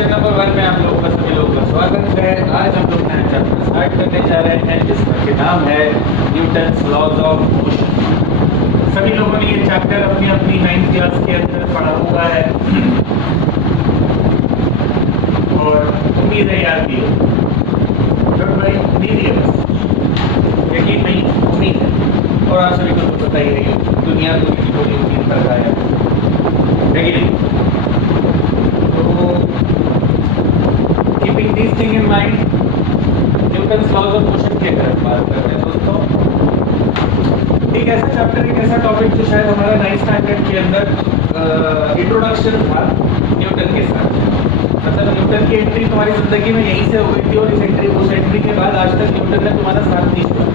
Lecture number 1 में आप लोगों का सभी लोगों का स्वागत है। आज हम लोग नया चैप्टर स्टार्ट करने जा रहे हैं जिसका नाम है न्यूटन्स लॉज ऑफ मोशन। सभी लोगों ने ये चैप्टर अपनी अपनी 9th क्लास के अंदर पढ़ा हुआ है और उम्मीद है याद भी हो। तो भाई उम्मीद है, बस यकीन नहीं, उम्मीद है। और आप सभी को तो पता ही है दुनिया को थोड़ी उम्मीद पर गाया है कि नहीं। Keeping this thing in mind, Newton's laws of motion के बारे में बात कर रहे हैं दोस्तों। एक ऐसा चैप्टर, एक ऐसा टॉपिक जो शायद हमारा 9th स्टैंडर्ड के अंदर इंट्रोडक्शन था न्यूटन के साथ। मतलब न्यूटन की एंट्री तुम्हारी जिंदगी में यहीं से हो गई थी और उस एंट्री के बाद आज तक न्यूटन ने तुम्हारा साथ नहीं छोड़ा।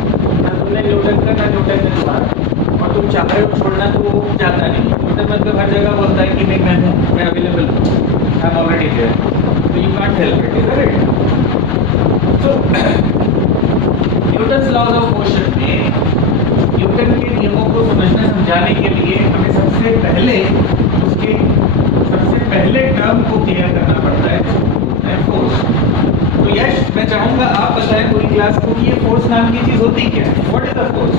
ना तुमने न्यूटन का, ना न्यूटन ने तुम्हारा। और तुम चाह रहे हो छोड़ना तो वो चाहता नहीं। न्यूटन मतलब हर जगह बोलता है कि नहीं, मैं हूँ, मैं अवेलेबल हूँ, I am already there, so you can't help it, isn't it? So Newton's laws of motion में न्यूटन के नियमों को समझने समझाने के लिए हमें सबसे पहले टर्म को क्लियर करना पड़ता है, फोर्स। तो यश, मैं चाहूंगा आप बताएं पूरी क्लास को कि ये फोर्स नाम की चीज होती क्या है? What is the force?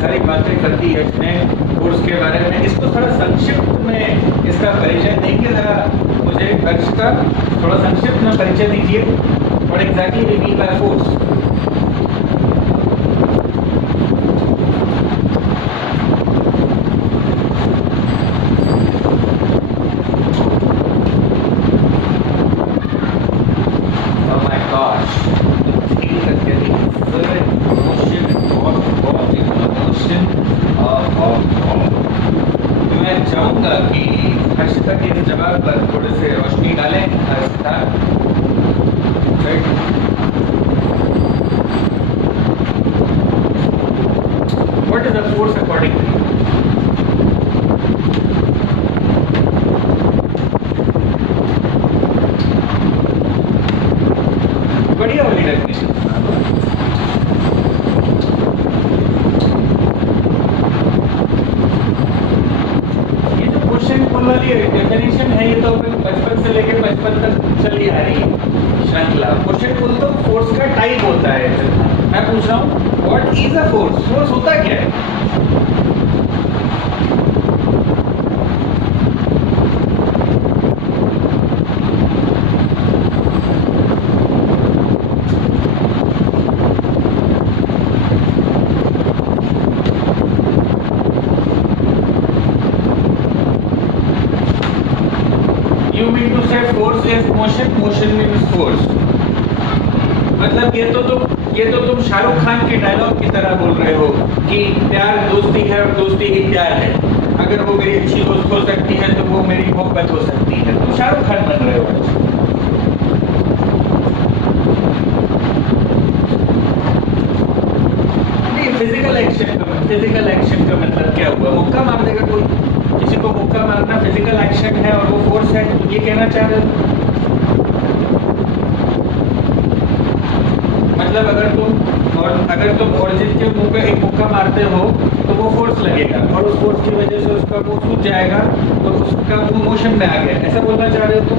सारी बातें कर दी है इसने कोर्स के बारे में। इसको थोड़ा संक्षिप्त में इसका परिचय देंगे। जरा मुझे अर्ज का थोड़ा संक्षिप्त में परिचय दीजिए। What exactly we mean by force? What is the force according to you? बढ़िया वाली डेफिनेशन। ये जो क्वेश्चन पुल वाली डेफिनेशन है, ये तो बचपन से लेकर 55 तक चली आ रही है श्रृंखला। क्वेश्चन पुल तो फोर्स का टाइप होता है। मैं पूछ रहा हूँ what is a force? Force होता क्या है? You mean to say force is motion, motion means force? मतलब ये तो तुम शाहरुख खान के डायलॉग की तरह बोल रहे हो कि प्यार दोस्ती है और दोस्ती ही प्यार है। अगर वो मेरी अच्छी दोस्त हो सकती है तो वो मेरी मोहब्बत हो सकती है। तुम शाहरुख खान बन रहे हो। नहीं, फिजिकल एक्शन का मतलब क्या हुआ? मुक्का मार देगा कोई, किसी को मुक्का मारना फिजिकल एक्शन है और वो फोर्स है, तो ये कहना चाह रहे हो? मतलब अगर तुम ऑरिजिन के मुंह पे एक मुक्का मारते हो तो वो फोर्स लगेगा और उस फोर्स की वजह से उसका मुंह सूज जाएगा तो उसका मुंह मोशन में आ गया, ऐसा बोलना चाह रहे हो तुम?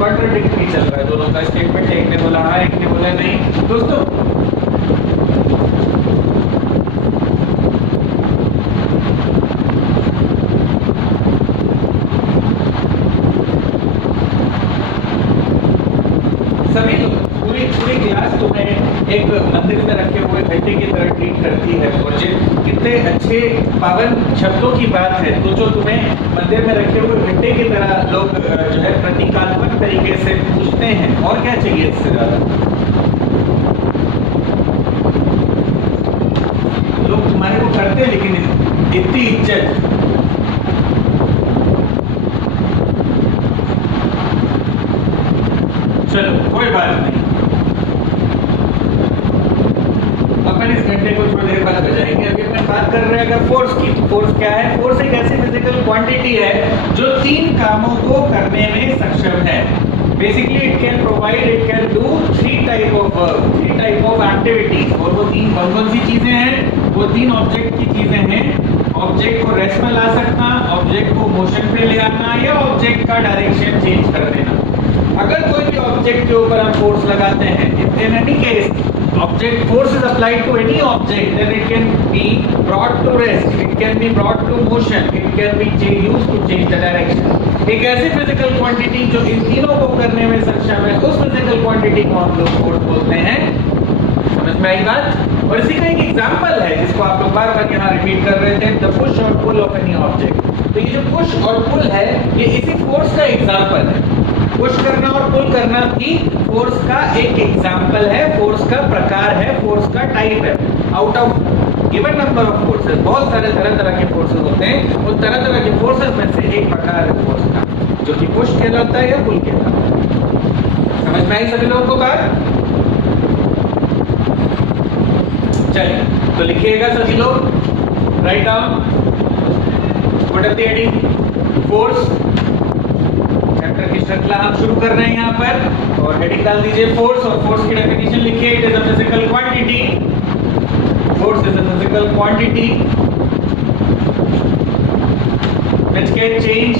कॉन्ट्राडिक्टरी चल रहा है दोनों का स्टेटमेंट। एक ने बोला हाँ, एक ने बोला नहीं। दोस्तों सभी लोग पूरी क्लास तुम्हें एक मंदिर में रखे हुए घंटे की तरह ट्रीट करती है। और कितने अच्छे पावन शब्दों की बात है। तो जो तुम्हें मंदिर में रखे हुए घंटे की तरह लोग जो है प्रतीकात्मक तरीके से पूछते हैं, और क्या चाहिए इससे ज्यादा? लोग तुम्हारे को करते हैं, लेकिन इतनी इज्जत चलो कोई बात नहीं, अपन इस घंटे को थोड़ी देर बाद में अगर फोर्स की, फोर्स क्या है? फोर्स एक ऐसी फिजिकल क्वांटिटी है जो 3 कामों को करने में सक्षम है। Basically it can provide, it can do 3 type of work, 3 type of activities. और वो 3 कौन सी चीजें हैं? वो 3 ऑब्जेक्ट की चीजें हैं। ऑब्जेक्ट को रेस्ट में ला सकना, ऑब्जेक्ट को मोशन पे ले आना, या ऑब्जेक्ट का डायरेक्शन चेंज कर देना। अगर कोई भी ऑब्जेक्ट के ऊपर हम फोर्स लगाते हैं, in any case object force is applied to any object, then it can be brought to rest, it can be brought to motion, it can be used to change the direction। एक ऐसी physical quantity जो इन तीनों को करने में सक्षम है, उस फिजिकल क्वांटिटी को हम लोग फोर्स बोलते हैं। समझ में आई बात? और इसी का एक एग्जांपल है जिसको आप लोग बार बार यहाँ रिपीट कर रहे थे, द पुश और पुल ऑफ एनी ऑब्जेक्ट। तो ये जो पुश और पुल है, ये इसी फोर्स का एग्जांपल है। पुश करना और पुल करना भी फोर्स का एक एग्जांपल है, फोर्स का प्रकार है, फोर्स का टाइप है। Out of given number of forces, बहुत सारे तरह के फोर्सेस होते हैं, उन तरह के फोर्सेस में से एक प्रकार है फोर्स का, जो कि पुश कहलाता है या पुल कहलाता है। समझ में आई सभी लोगों को बात? चलिए तो लिखिएगा सभी लोग, write down, what are the heading? Force. Chapter की श्रृंखला हम शुरू कर रहे हैं यहाँ पर, और हेडिंग डाल दीजिए फोर्स, और फोर्स की डेफिनेशन लिखिए, it is a physical quantity. Force is a physical quantity which can change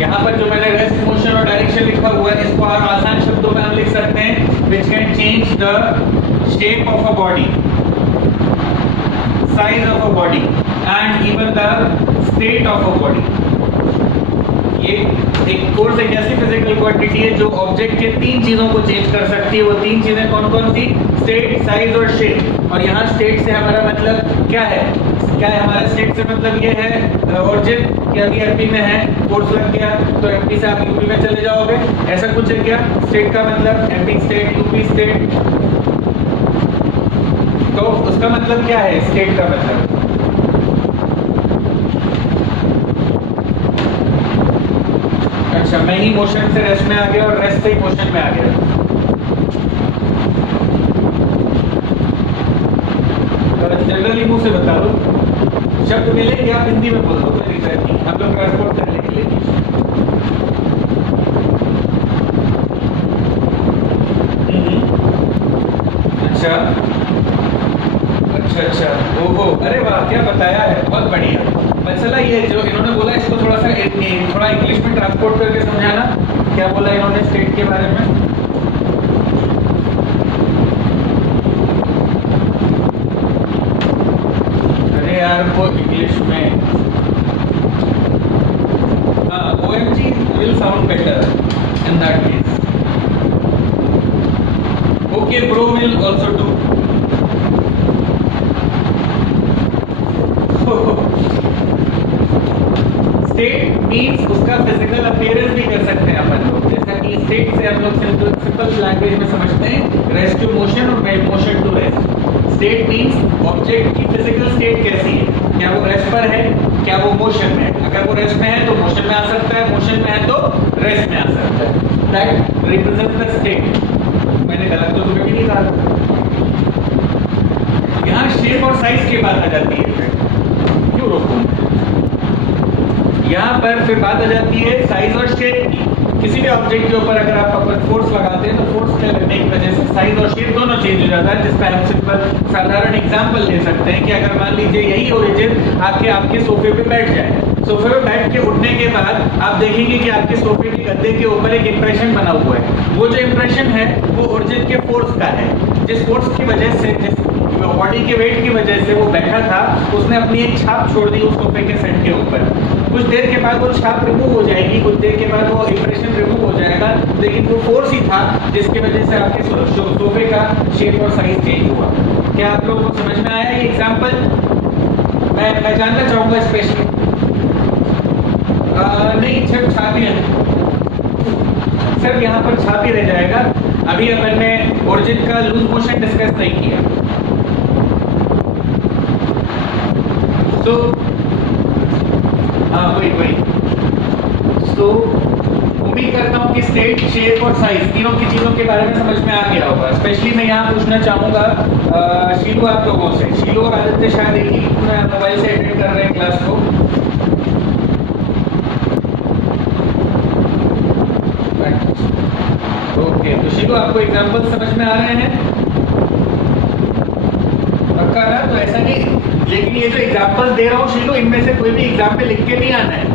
यहाँ पर जो मैंने रेस्ट, मोशन और डायरेक्शन लिखा हुआ है, इसको और आसान शब्दों में हम लिख सकते हैं which can change the shape of a body, size of a body and even the state of a body। ये एक फोर्स एक ऐसी फिजिकल क्वांटिटी है जो ऑब्जेक्ट के 3 चीजों को चेंज कर सकती है। वो 3 चीजें कौन कौन सी? स्टेट, साइज और शेप। और यहाँ स्टेट से हमारा मतलब क्या है? क्या है हमारा स्टेट से मतलब? ये है ऑरिजिन, कि अभी एमपी में है, फोर्स लग गया तो एमपी से आप यूपी में चले जाओगे, ऐसा कुछ है क्या? स्टेट का मतलब एमपी स्टेट, यूपी स्टेट। तो उसका मतलब क्या है स्टेट का मतलब? अच्छा, मैं ही मोशन से रेस्ट में आ गया और रेस्ट से ही मोशन में आ गया। जनरली मुंह से बता दो, शब्द मिलेंगे आप हिंदी में बोल दो, कोई दिक्कत नहीं, हम लोग ट्रांसपोर्ट करने के लिए। अच्छा अच्छा अच्छा, ओहो, अरे वाह, क्या बताया है, बहुत बढ़िया। मसला ये जो इन्होंने बोला, इसको थोड़ा सा थोड़ा इंग्लिश में ट्रांसपोर्ट करके समझाना। क्या बोला इन्होंने स्टेट के बारे में? अरे यार वो इंग्लिश में, हाँ, OMG will sound better in that case. Okay bro will also do. State means उसका फिजिकल अपीयरेंस भी कर सकते हैं अपन लोग। जैसा कि स्टेट से हम लोग सिंपल लैंग्वेज में समझते हैं रेस्ट टू मोशन और motion to rest. State means object की फिजिकल स्टेट कैसी है, क्या वो रेस्ट पर है, क्या वो मोशन में है। अगर वो रेस्ट में है तो मोशन में आ सकता है, मोशन में है तो रेस्ट में आ सकता है। That represent the state. मैंने गलत तो तुम्हें भी नहीं कहा। यहाँ शेप और साइज की बात आ जाती है, क्यों रोकूं? यहाँ पर फिर बात आ जाती है साइज और शेप की। किसी भी ऑब्जेक्ट के ऊपर अगर आप अपन फोर्स लगाते हैं तो फोर्स के लगने की वजह से साइज और शेप दोनों चेंज हो जाता है। जिसका हम सिंपल साधारण एग्जांपल ले सकते हैं कि अगर मान लीजिए यही ओरिजिन आपके सोफे पे बैठ जाए, सोफे पे बैठ के उठने के बाद आप देखेंगे कि आपके सोफे के गद्दे के ऊपर एक इंप्रेशन बना हुआ है। वो जो इंप्रेशन है वो ओरिजिन के फोर्स का है। जिस फोर्स की वजह से, जिस बॉडी के वेट की वजह से वो बैठा था, उसने अपनी एक छाप छोड़ दी उस सोफे के सेट के ऊपर। कुछ देर के बाद वो छाप रिमूव हो जाएगी, कुछ देर के बाद वो इंप्रेशन रिमूव हो जाएगा, लेकिन वो फोर्स ही था जिसकी वजह से आपके सोफे का शेप और साइज चेंज हुआ। क्या आप लोगों को समझ में आया ये एग्जांपल? मैं जानना चाहूंगा स्पेशली। नहीं, सिर्फ छाप ही है, सिर्फ यहाँ पर छाप ही रह जाएगा। अभी अपन ने ओरिजिन का लूज मोशन डिस्कस नहीं किया। तो हाँ, वही उम्मीद करता हूँ कि स्टेट, शेप और साइज तीनों की चीज़ों के बारे में समझ में आ गया होगा। स्पेशली मैं यहाँ पूछना चाहूँगा शीलू आप लोगों से, शीलू और आदित्य शायद एक ही मोबाइल से अटेंड कर रहे हैं क्लास को। ओके, तो शीलू आपको एग्जाम्पल समझ में आ रहे हैं? पक्का ना? तो ऐसा नहीं, लेकिन ये जो एग्जाम्पल दे रहा हूँ शीलू, इनमें से कोई भी एग्जाम्पल लिख के नहीं आना है,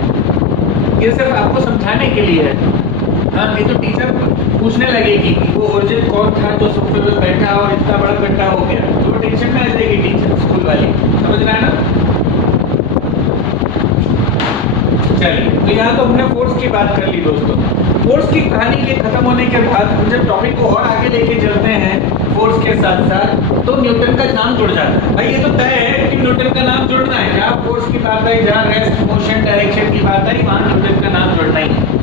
ये सिर्फ आपको समझाने के लिए है। हाँ, नहीं तो टीचर पूछने लगेगी कि वो ओरिजिन कौन था जो सोफे पे बैठा और इतना बड़ा गड्ढा हो गया, तो टेंशन में आ जाएगी टीचर, स्कूल वाली। समझ रहा है ना? चलिए, तो यहाँ तो हमने फोर्स की बात कर ली दोस्तों। फोर्स की कहानी के खत्म होने के बाद हम जब टॉपिक को और आगे लेके चलते हैं फोर्स के साथ साथ, तो न्यूटन का नाम जुड़ जाता है। भाई ये तो तय है कि न्यूटन का नाम जुड़ना है। जहाँ फोर्स की बात आई, जहाँ रेस्ट, मोशन, डायरेक्शन की बात आई, वहाँ न्यूटन का नाम जुड़ना ही है।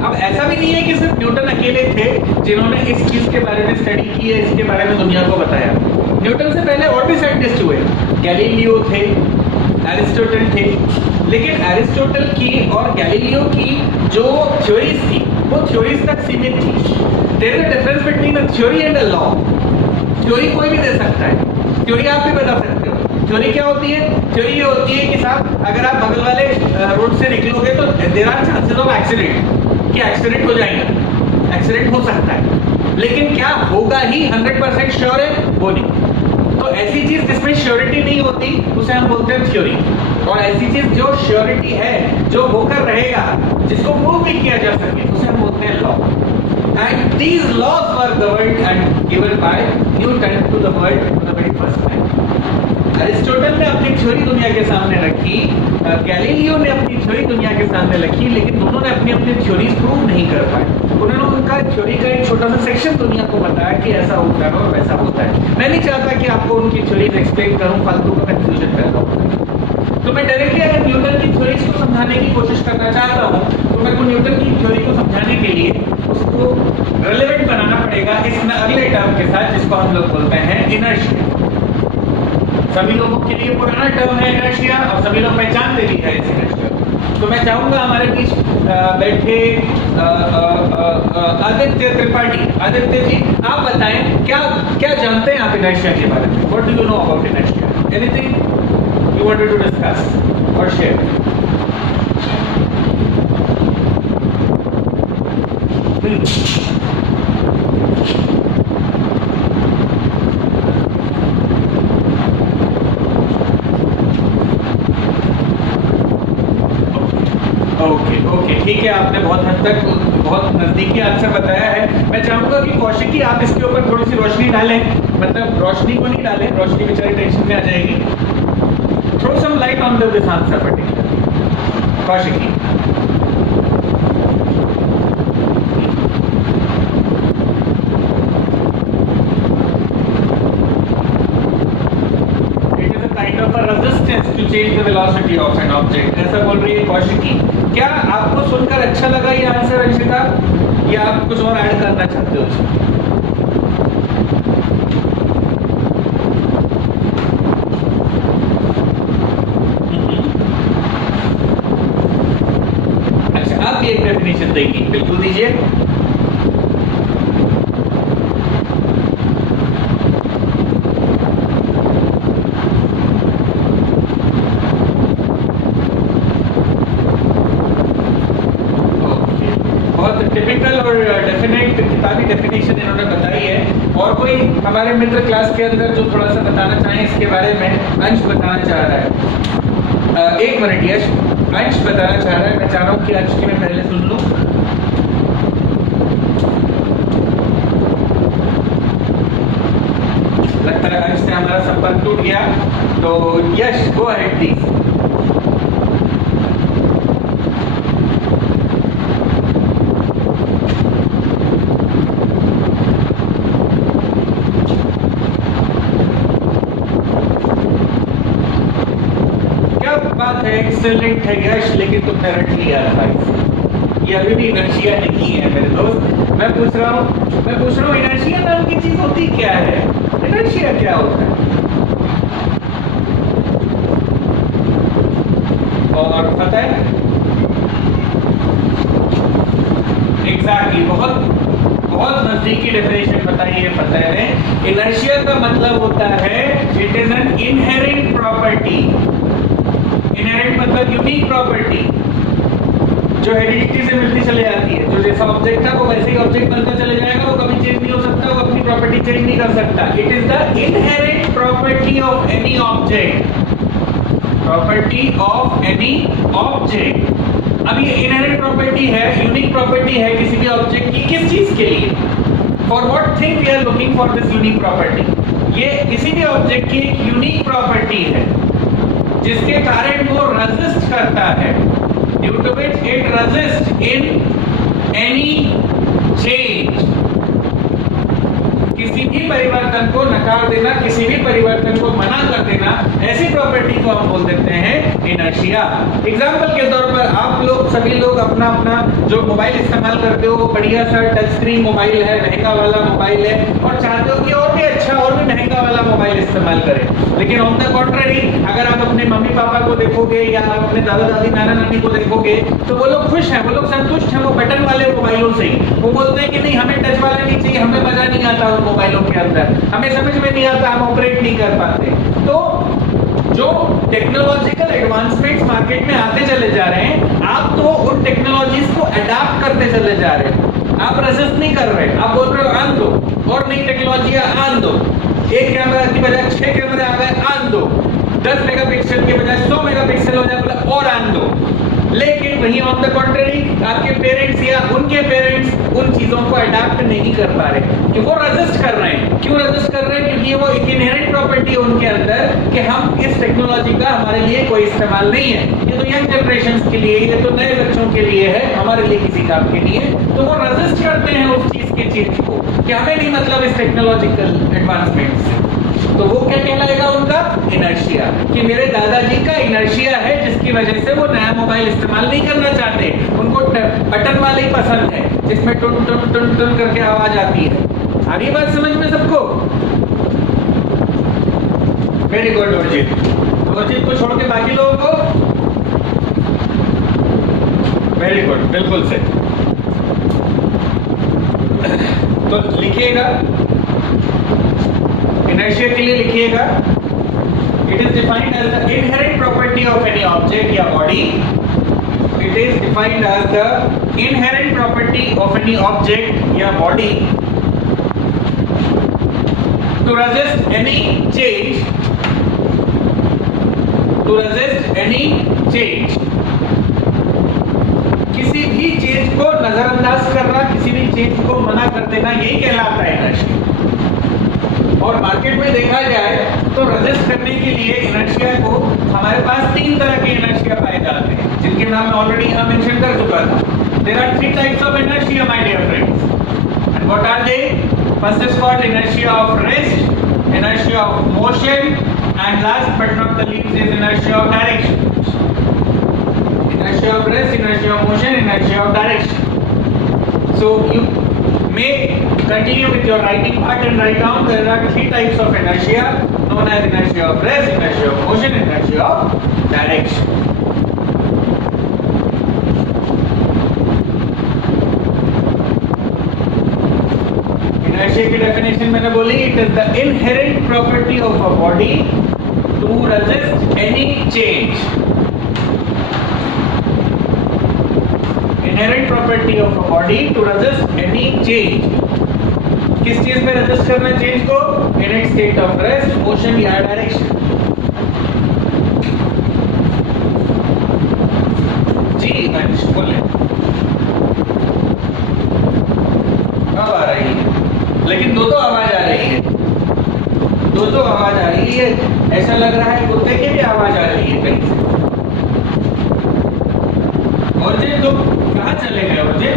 अब ऐसा भी नहीं है कि सिर्फ न्यूटन अकेले थे जिन्होंने इस चीज के बारे में स्टडी की है, इसके बारे में दुनिया को बताया। न्यूटन से पहले और भी साइंटिस्ट हुए, गैलीलियो थे, एरिस्टोटल थे, लेकिन एरिस्टोटल की और गैलीलियो की जो थ्योरीज थी वो थ्योरीज तक सीमित थी। There is a difference between a theory and a law. Theory कोई भी दे सकता है, थ्योरी आप भी बता सकते हो। थ्योरी क्या होती है? थ्योरी ये होती है कि साहब अगर आप बगल वाले रोड से निकलोगे तो there are chances of accident, कि एक्सीडेंट हो जाएगा, एक्सीडेंट हो सकता है, लेकिन क्या होगा ही 100% श्योर है? वो नहीं। तो ऐसी चीज जिसमें श्योरिटी नहीं होती उसे हम बोलते हैं थ्योरी, और ऐसी चीज जो श्योरिटी है, जो होकर रहेगा, जिसको प्रूव भी किया जा सके, उसे हम बोलते हैं law. And these laws were governed and given by Newton to the world for the very first time. Aristotle ने अपनी थ्योरी दुनिया के सामने रखी, गैलीलियो ने अपनी थ्योरी दुनिया के सामने रखी, लेकिन दोनों ने अपनी अपनी थ्योरीज प्रूव नहीं कर पाए। उन्होंने उनका थ्योरी का एक छोटा सा सेक्शन दुनिया को बताया कि ऐसा होता है और वैसा होता है। मैं नहीं चाहता कि आपको उनकी थ्योरीज एक्सप्लेन करूं, फालतू का कंफ्यूजन पैदा हो। तो मैं डायरेक्टली अगर न्यूटन की थ्योरीज को समझाने की कोशिश करना चाहता हूं, तो मेरे को न्यूटन की थ्योरी को समझाने के लिए उसको रेलेवेंट बनाना पड़ेगा इस अगले टर्म के साथ, जिसको हम लोग बोलते हैं इनर्शिया। सभी लोगों के लिए पुराना टर्म है इनर्शिया, और सभी लोग पहचानते भी है इस इनर्शिया को। तो मैं चाहूंगा हमारे बीच बैठे आदित्य त्रिपाठी, आदित्य जी आप बताएं क्या क्या जानते हैं आप इनर्शिया के बारे में? What do you know about inertia? Anything you wanted to discuss और शेयर? ओके, ठीक है, आपने बहुत हद तक बहुत नजदीकी आंसर बताया है। मैं चाहूंगा कि कौशिकी आप इसके ऊपर थोड़ी सी रोशनी डालें, मतलब रोशनी को नहीं डालें, रोशनी बेचारी टेंशन में आ जाएगी। Throw some light on this answer particular, Kaushiki. To change the velocity of an object, ऐसा बोल रही है कौशिकी। क्या आपको सुनकर अच्छा लगा ये आंसर अंशिता, या आप कुछ और ऐड करना चाहते हो इसमें? अच्छा, आप भी एक डेफिनेशन देंगी, बिल्कुल दीजिए। डेफिनेशन इन्होंने बताई है। और कोई हमारे मित्र क्लास के अंदर जो थोड़ा सा बताना चाहें इसके बारे में? अंश बताना चाह रहा है। एक मिनट यश, अंश बताना चाह रहा है, मैं चाह रहा हूँ कि अंश की मैं पहले सुन लूँ। लगता है अंश से हमारा संपर्क टूट गया, तो यश गो अहेड प्लीज। एक्सीलेंट है यश, लेकिन तुमने रट लिया था। ये अभी भी इनर्शिया नहीं है मेरे दोस्त। मैं पूछ रहा हूँ इनर्शिया नाम की चीज होती क्या है? इनर्शिया क्या होता है? और पता है पता है? इनर्शिया का मतलब होता है it is an inherent property. Inherent मतलब यूनिक प्रॉपर्टी जो हेरिडिटी से मिलती चले जाती है। जो जैसा ऑब्जेक्ट था वो वैसे ही ऑब्जेक्ट बनता चले जाएगा, वो कभी चेंज नहीं हो सकता, वो अपनी प्रॉपर्टी चेंज नहीं कर सकता। It is the inherent property of any object. Property of any object. अब ये इनहेरेंट प्रॉपर्टी है, यूनिक प्रॉपर्टी है किसी भी ऑब्जेक्ट की। किस चीज के लिए? For what thing we are looking for this unique property. ये किसी भी ऑब्जेक्ट की एक यूनिक प्रॉपर्टी है जिसके कारण वो रेजिस्ट करता है, due to which it resist in any change. किसी भी परिवर्तन को नकार देना, किसी भी परिवर्तन को मना कर देना, ऐसी प्रॉपर्टी को हम बोल देते हैं इनर्शिया। एग्जांपल के तौर पर आप लोग सभी लोग अपना अपना जो मोबाइल इस्तेमाल करते हो वो बढ़िया सा टच स्क्रीन मोबाइल है, महंगा वाला मोबाइल है, और चाहते हो कि और भी अच्छा और भी महंगा वाला मोबाइल इस्तेमाल करें। लेकिन ऑन द कॉन्ट्ररी अगर आप अपने मम्मी पापा को देखोगे या आप अपने दादा दादी नाना नानी को देखोगे तो वो लोग खुश हैं, वो लोग संतुष्ट हैं वो बटन वाले मोबाइलों से ही। वो बोलते हैं कि नहीं हमें टच वाला नहीं चाहिए, हमें मजा नहीं आता उन मोबाइलों के अंदर, हमें समझ में नहीं आता, हम ऑपरेट नहीं कर पाते। तो जो टेक्नोलॉजिकल एडवांसमेंट्स मार्केट में आते चले जा रहे हैं, आप तो उन टेक्नोलॉजीज को अडॉप्ट करते चले जा रहे हैं। आप रेजिस्ट नहीं कर रहे, आप बोल रहे हो आन दो और नई टेक्नोलॉजी आन दो। एक कैमरा की बजाय 6 कैमरे आ गए, आन दो। 10 मेगापिक्सल के बजाय 100 मेगापिक्सल हो जाए, बोला और आन दो। लेकिन वहीं ऑन द कॉन्ट्ररी आपके पेरेंट्स या उनके पेरेंट्स उन चीजों को अडॉप्ट नहीं कर पा रहे, कि वो रेजिस्ट कर रहे हैं। क्यों रेजिस्ट कर रहे हैं? क्योंकि वो एक इनहेरेंट प्रॉपर्टी है उनके अंदर कि हम इस टेक्नोलॉजी का हमारे लिए कोई इस्तेमाल नहीं है, ये तो यंग जनरेशन के लिए, ये तो नए बच्चों के लिए है, हमारे लिए किसी काम के नहीं है। तो वो रेजिस्ट करते हैं उस चीज के चेंज को कि हमें नहीं मतलब इस टेक्नोलॉजिकल एडवांसमेंट से। तो वो क्या कहलाएगा उनका? इनर्शिया। कि मेरे दादाजी का इनर्शिया है जिसकी वजह से वो नया मोबाइल इस्तेमाल नहीं करना चाहते, उनको बटन वाले ही पसंद है जिसमें टुन टुन टुन टुन करके आवाज आती है। आ रही बात समझ में सबको? Very good Urjit. उर्जित को छोड़ के बाकी लोगों को? वेरी गुड, बिल्कुल सही। तो लिखिएगा, इनर्शिया के लिए लिखिएगा, it is defined as the inherent property of any object या body. It is defined as the inherent property of any object या body to resist any change, to resist any change. किसी भी change को नजरअंदाज करना, किसी भी change को मना कर देना, यही कहलाता है इनर्शिया। और मार्केट में देखा जाए तो रेजिस्ट करने के लिए इनर्शिया को हमारे पास 3 तरह के इनर्शिया पाए जाते हैं, जिनके नाम ऑलरेडी यहाँ मेंशन कर चुका था। There are 3 types of inertia my dear friends, and what are they? First is called inertia of rest, inertia of motion, and last but not the least is inertia of direction. Inertia of rest, inertia of motion, inertia of direction. So you may continue with your writing part and write down there are 3 types of inertia known as inertia of rest, inertia of motion, inertia of direction. Inertia की definition मैंने बोली, it is the inherent property of a body to resist any change. Inherent property of a body to resist any change. किस चीज में resist करना change को? In its state of rest, motion या direction. जी अंश बोले। अब आ रही है, लेकिन दो आवाज आ रही है, दो आवाज आ रही है। ऐसा लग रहा है कुत्ते की भी आवाज आ रही है कहीं से। और जी तो कहाँ चले गए मुझे?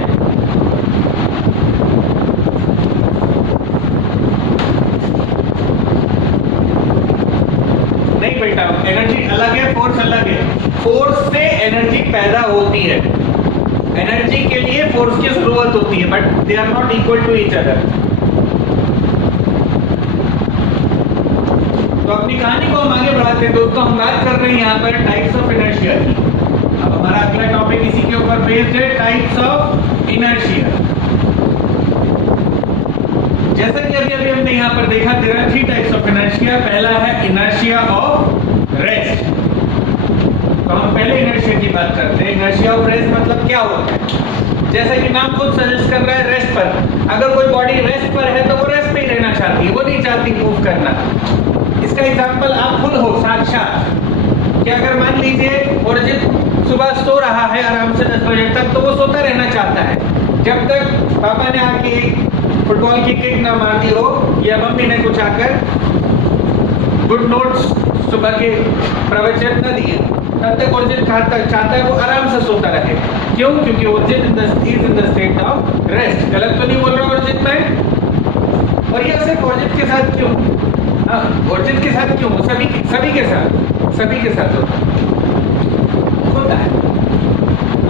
नहीं बेटा, एनर्जी अलग है, फोर्स अलग है। फोर्स से एनर्जी पैदा होती है, एनर्जी के लिए फोर्स की जरूरत होती है, but they are not equal to each other. तो अपनी कहानी को हम आगे बढ़ाते हैं दोस्तों। हम बात कर रहे हैं यहाँ पर टाइप्स ऑफ इनर्शिया की। अब हमारा अगला टॉपिक इसी के ऊपर बेस्ड है, टाइप्स ऑफ इनर्शिया। जैसा कि अभी अभी हमने यहाँ पर देखा, there are 3 types of inertia. पहला है इनर्शिया ऑफ रेस्ट। तो हम पहले इनर्शिया की बात करते हैं। इनर्शिया ऑफ रेस्ट मतलब क्या होता है? जैसा कि नाम खुद सजेस्ट कर रहा है, रेस्ट पर। अगर कोई बॉडी रेस्ट पर है तो वो रेस्ट पे ही रहना चाहती है, वो नहीं चाहती मूव करना। इसका एग्जांपल आप खुद हो साक्षात कि अगर मान लीजिए अर्जित सुबह सो रहा है आराम से 10 बजे तक, तो वो सोता रहना चाहता है जब तक पापा ने आके फुटबॉल की किक ना मार दी हो या मम्मी ने कुछ आकर गुड नोट्स सुबह के प्रवचन न दिए, तब तक अर्जित चाहता है वो आराम से सोता रहे। क्यों? क्योंकि अर्जित is in the state of rest. गलत तो नहीं बोल रहा अर्जित में? और ये सिर्फ अर्जित के साथ क्यों? अर्जित के साथ क्यों? सभी के साथ होता है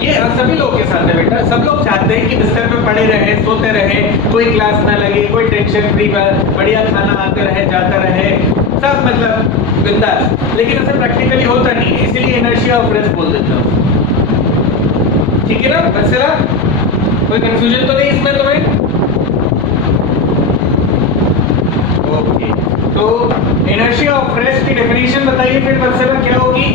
ये। सभी लोग के साथ है बेटा। सब लोग चाहते हैं कि बिस्तर पे पड़े रहे, सोते रहे, कोई क्लास ना लगे, कोई टेंशन फ्री, बढ़िया खाना आते रहे, जाता रहे, सब मतलब बिंदास। लेकिन ऐसे प्रैक्टिकली होता नहीं है, इसीलिए इनर्शिया ऑफ रेस्ट बोल देता हूँ। ठीक है ना बच्चा? कोई कंफ्यूजन तो नहीं इसमें तुम्हें? ओके, तो इनर्शिया ऑफ रेस्ट की डेफिनेशन बताइए फिर बच्चा क्या होगी?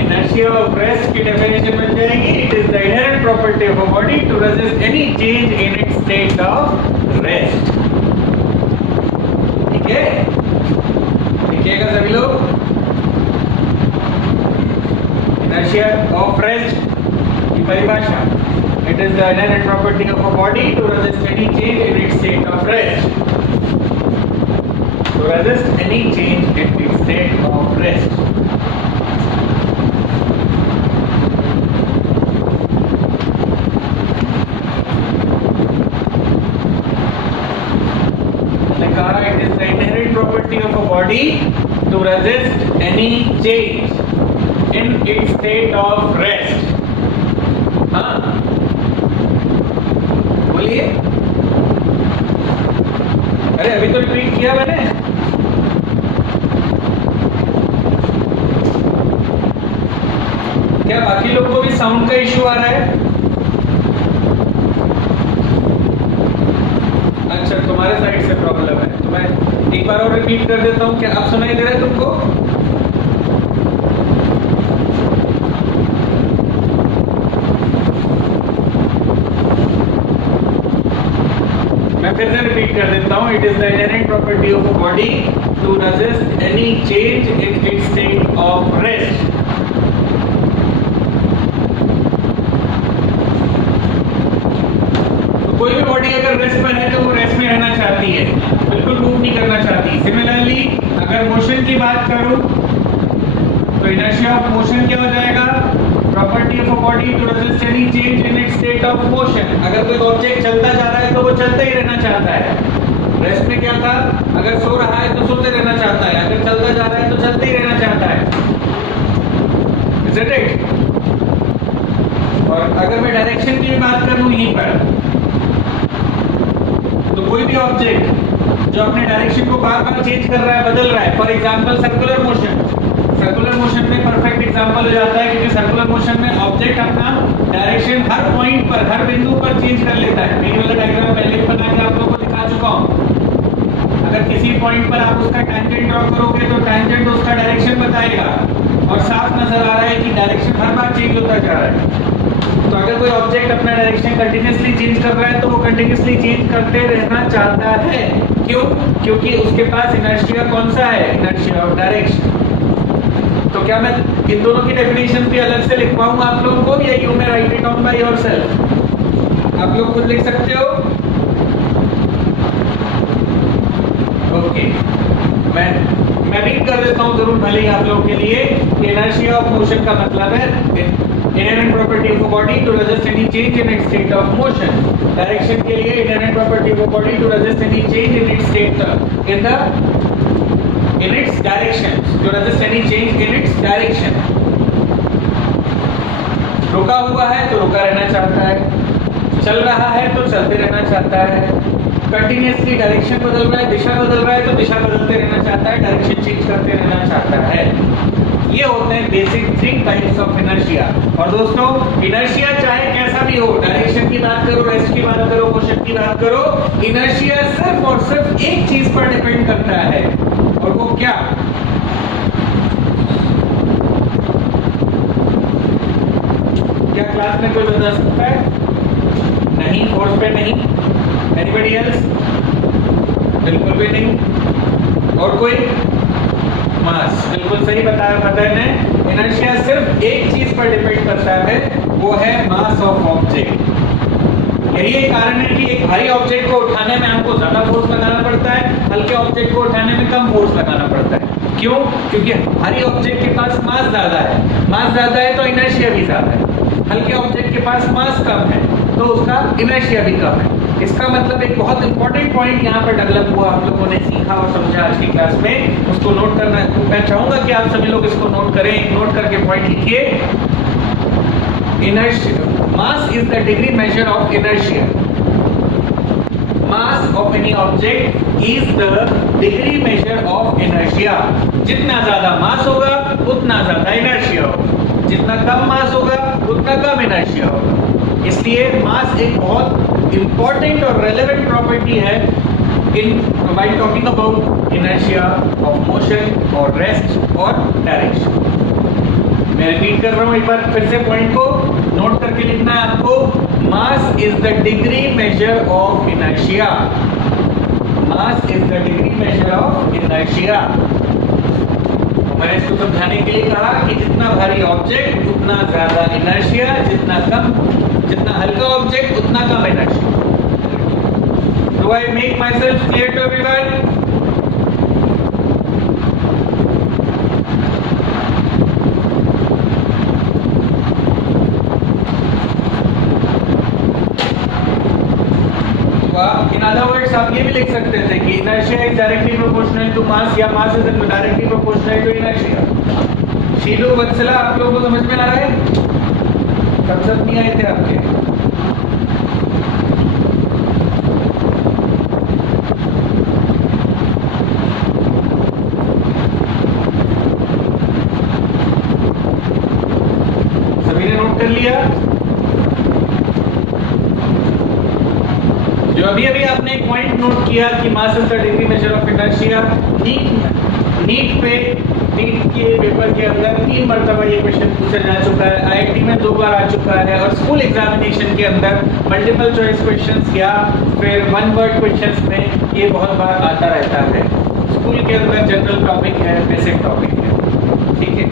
Inertia of rest की definition बन जाएगी, it is the inherent property of a body to resist any change in its state of rest। ठीक है? लिखिएगा सभी लोग। Inertia of rest की परिभाषा, it is the inherent property of a body to resist any change in its state of rest। To resist any change in its state of rest। It is the inherent property of a body to resist any change in its state of rest। हाँ बोलिए। अरे अभी तो repeat किया मैंने। क्या बाकी लोग को भी साउंड का इश्यू आ रहा है? अच्छा, तुम्हारे साइड से प्रॉब्लम है, तो मैं एक बार और रिपीट कर देता हूँ। क्या आप सुनाई दे रहा है तुमको? मैं फिर से रिपीट कर देता हूँ। It is the inherent property of a body to resist any change in its state of rest. कोई भी बॉडी अगर रेस्ट पर है तो वो रेस्ट में रहना चाहती है, बिल्कुल मूव नहीं करना चाहती। सिमिलरली अगर मोशन की बात करूं तो इनर्शिया ऑफ मोशन क्या हो जाएगा? Property of a body to resist any change in its state of motion. अगर कोई ऑब्जेक्ट चलता जा रहा है तो वो चलता ही रहना चाहता है। रेस्ट में क्या था? अगर सो रहा है तो सोते रहना चाहता है, अगर चलता जा रहा है तो चलते ही रहना चाहता है। Is it it? और अगर मैं डायरेक्शन की बात करूं यहीं पर, तो कोई भी ऑब्जेक्ट जो अपने डायरेक्शन को बार बार चेंज कर रहा है, बदल रहा है, for example circular motion. Circular motion में परफेक्ट एग्जांपल हो जाता है, क्योंकि सर्कुलर मोशन में ऑब्जेक्ट अपना डायरेक्शन हर पॉइंट पर, हर बिंदु पर चेंज कर लेता है। मैंने वाला डायग्राम पहले बना के आप लोगों को दिखा चुका हूं। अगर किसी पॉइंट पर आप उसका टैंजेंट ड्रॉ करोगे तो टैंजेंट उसका डायरेक्शन बताएगा, और साफ नजर आ रहा है कि डायरेक्शन हर बार चेंज होता जा रहा है। तो अगर कोई ऑब्जेक्ट अपना डायरेक्शन कंटिन्यूअसली चेंज कर रहा है तो वो कंटिन्यूअसली चेंज करते रहना चाहता है। क्यों? क्योंकि उसके पास इनर्शिया कौन सा है? Inertia of direction. तो क्या मैं इन दोनों की डेफिनेशन भी अलग से लिख पाऊंगा आप लोगों को, या you may right it down by yourself? आप लोग खुद लिख सकते हो। ओके, मैं रीड कर देता हूँ जरूर भले ही आप लोगों के लिए। इनर्शिया ऑफ मोशन का मतलब है inherent property of a body to resist any change in its state of motion। Direction के लिए inherent property of a body to resist any change in its state in its direction, to resist any change in its direction। रुका हुआ है तो रुका रहना चाहता है, चल रहा है तो चलते रहना चाहता है, कंटिन्यूसली डायरेक्शन बदल रहा है, दिशा बदल रहा है तो दिशा बदलते रहना चाहता है, डायरेक्शन चेंज करते रहना चाहता है। ये होते हैं बेसिक 3 टाइप्स ऑफ इनर्शिया। और दोस्तों इनर्शिया चाहे कैसा भी हो, डायरेक्शन की बात करो, रेस्ट की बात करो, मोशन की बात करो, इनर्शिया सिर्फ और सिर्फ एक चीज पर डिपेंड करता है, और वो क्या? क्या क्लास में कोई बता सकता है? नहीं, फोर्स पे नहीं। Anybody else? बिल्कुल भी नहीं। और कोई? मास। बिल्कुल सही बताया फतेह ने। इनर्शिया सिर्फ एक चीज पर डिपेंड करता है, वो है मास ऑफ ऑब्जेक्ट। यही एक कारण है कि एक भारी ऑब्जेक्ट को उठाने में हमको ज्यादा फोर्स लगाना पड़ता है, हल्के ऑब्जेक्ट को उठाने में कम फोर्स लगाना पड़ता है। क्यों? क्योंकि भारी ऑब्जेक्ट के पास मास ज्यादा है, मास ज्यादा है तो इनर्शिया भी ज्यादा है। हल्के ऑब्जेक्ट के पास मास कम है तो उसका इनर्शिया भी कम है। इसका मतलब एक बहुत इंपॉर्टेंट पॉइंट यहाँ पर डेवलप हुआ, हम लोगों ने सीखा और समझा आज की क्लास में, उसको नोट करना। मैं चाहूंगा कि आप सभी लोग इसको नोट करें, नोट करके पॉइंट लिखिए। Inertia, mass is the degree measure of inertia. Mass of any object is the degree measure of inertia. जितना ज्यादा मास होगा उतना ज्यादा इनर्शिया होगा, जितना कम मास होगा उतना कम इनर्शिया होगा। इसलिए मास एक बहुत इंपॉर्टेंट और रेलेवेंट प्रॉपर्टी है in while talking about inertia of motion और रेस्ट और डायरेक्शन। मैं रिपीट कर रहा हूं एक बार फिर से, पॉइंट को नोट करके लिखना है आपको। मास is the degree measure of inertia. Mass is the degree measure of inertia. मैंने इसको समझाने के लिए कहा कि जितना भारी ऑब्जेक्ट उतना ज्यादा इनर्शिया, जितना हल्का ऑब्जेक्ट उतना कम inertia. Do I make myself clear to everyone? In other words आप ये भी लिख सकते थे कि inertia is directly proportional to mass, या mass is directly proportional to inertia. Shilu, Vatsala, आप लोगों को समझ में आ रहा है? कंसेप्ट नहीं आए थे आपके? सभी ने नोट कर लिया? जो अभी अभी आपने एक पॉइंट नोट किया कि mass is the degree measure of inertia, NEET के पेपर के अंदर 3 मरतबा ये क्वेश्चन पूछा जा चुका है, आईआईटी में 2 बार आ चुका है, और स्कूल एग्जामिनेशन के अंदर मल्टीपल चॉइस क्वेश्चंस या फिर 1 वर्ड क्वेश्चंस में ये बहुत बार आता रहता है। स्कूल के अंदर जनरल टॉपिक है, बेसिक टॉपिक है, ठीक है।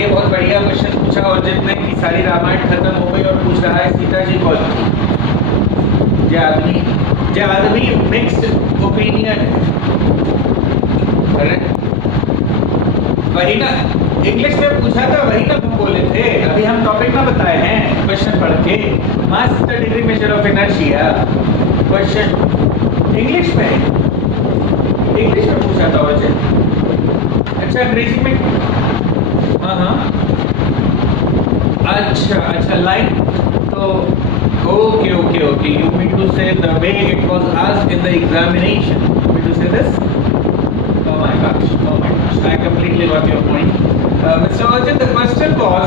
ये बहुत बढ़िया क्वेश्चन पूछा, और जितने की सारी रामायण खत्म हो गई और पूछ रहा है सीता जी कौन थी। जो आदमी मिक्स्ड ओपिनियन है, वही ना इंग्लिश में पूछा था, वही ना तुम बोले थे। अभी हम टॉपिक ना बताए हैं क्वेश्चन पढ़ के। मास is the degree measure of inertia, question English में पूछा था वैसे। अच्छा, अंग्रेजी में? हाँ, अच्छा लाइन तो okay, you mean to say the way it was asked in the examination, you mean to say this? Oh my gosh, I completely got your point. Mr. Arjun, the question was,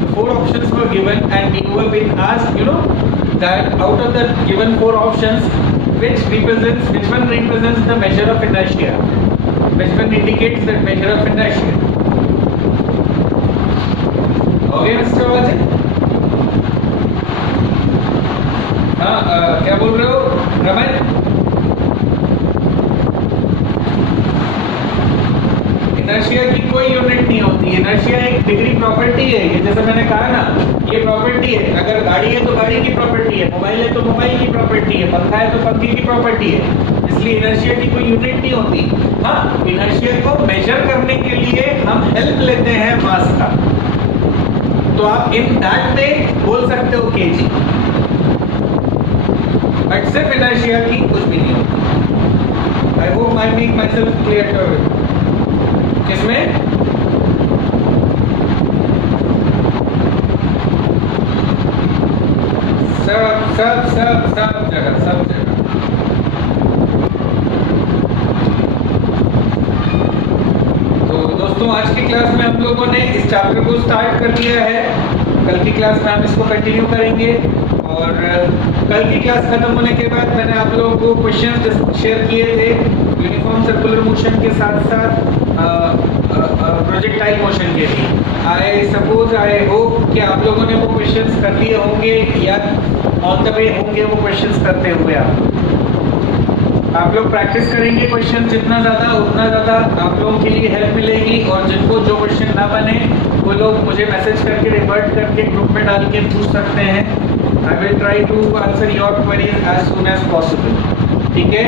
the 4 options were given and you have been asked, that out of the given 4 options, which one represents the measure of inertia? Which one indicates the measure of inertia? Okay, Mr. Arjun? हाँ, क्या बोल रहे हो Raman? Inertia की कोई unit नहीं होती। Inertia एक डिग्री प्रॉपर्टी है। ये जैसे मैंने कहा ना, ये प्रॉपर्टी है। अगर गाड़ी है तो गाड़ी की प्रॉपर्टी है, मोबाइल है तो मोबाइल की प्रॉपर्टी है, पंखा है तो पंखे की प्रॉपर्टी है। इसलिए इनर्शिया की कोई यूनिट नहीं होती। हाँ, इनर्शिया को मेजर करने के लिए हम हेल्प लेते हैं मास का, तो आप इन दैट में बोल सकते हो केजी, बट सिर्फ इनर्शिया की कुछ भी नहीं होती। I hope I make myself clear. किसमें? सब सब सब जगह, सब जगह। तो दोस्तों आज की क्लास में हम लोगों ने इस चैप्टर को स्टार्ट कर दिया है। कल की क्लास में हम इसको कंटिन्यू करेंगे और कल की क्लास खत्म होने के बाद मैंने आप लोगों को क्वेश्चंस शेयर किए थे यूनिफॉर्म सर्कुलर मोशन के साथ साथ प्रोजेक्टाइल मोशन के भी। आई सपोज आई होप कि आप लोगों ने वो क्वेश्चंस कर लिए होंगे या ऑन द वे होंगे वो क्वेश्चंस करते हुए। आप लोग प्रैक्टिस करेंगे क्वेश्चन जितना ज़्यादा उतना ज़्यादा आप लोगों के लिए हेल्प मिलेगी। और जिनको जो क्वेश्चन ना बने वो लोग मुझे मैसेज करके रिवर्ट करके ग्रुप में डाल के पूछ सकते हैं। I will try to answer your queries as soon as possible. ठीक है,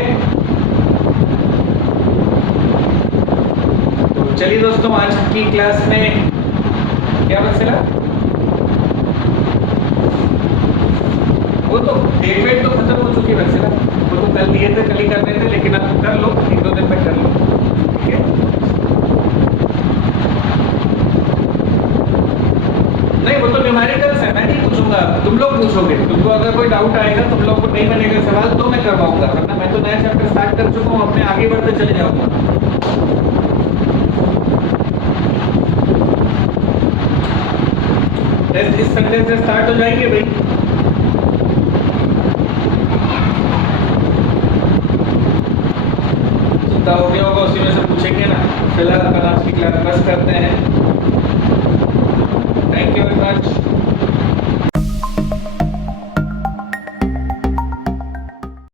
तो चलिए दोस्तों आज की क्लास में क्या मसला, वो तो डेट वेट तो खत्म हो चुकी है वैसे ना, वो तो कल दिए थे, कल ही करने थे, लेकिन अब कर लो, एक दो दिन में कर लो। ठीक है, नहीं वो तो न्यूमेरिकल्स है, मैं नहीं पूछूंगा, तुम लोग पूछोगे। तुमको अगर कोई डाउट आएगा, तुम लोग को नहीं बनेगा सवाल तो मैं करवाऊंगा, वरना मैं तो नया चैप्टर स्टार्ट कर चुका हूँ, अपने आगे बढ़ते चले जाऊंगा। टेस्ट इस संडे से स्टार्ट हो जाएंगे भाई। हो गया होगा उसी में से पूछेंगे ना। फिलहाल अपन आज की क्लास बस करते हैं। Thank you very much.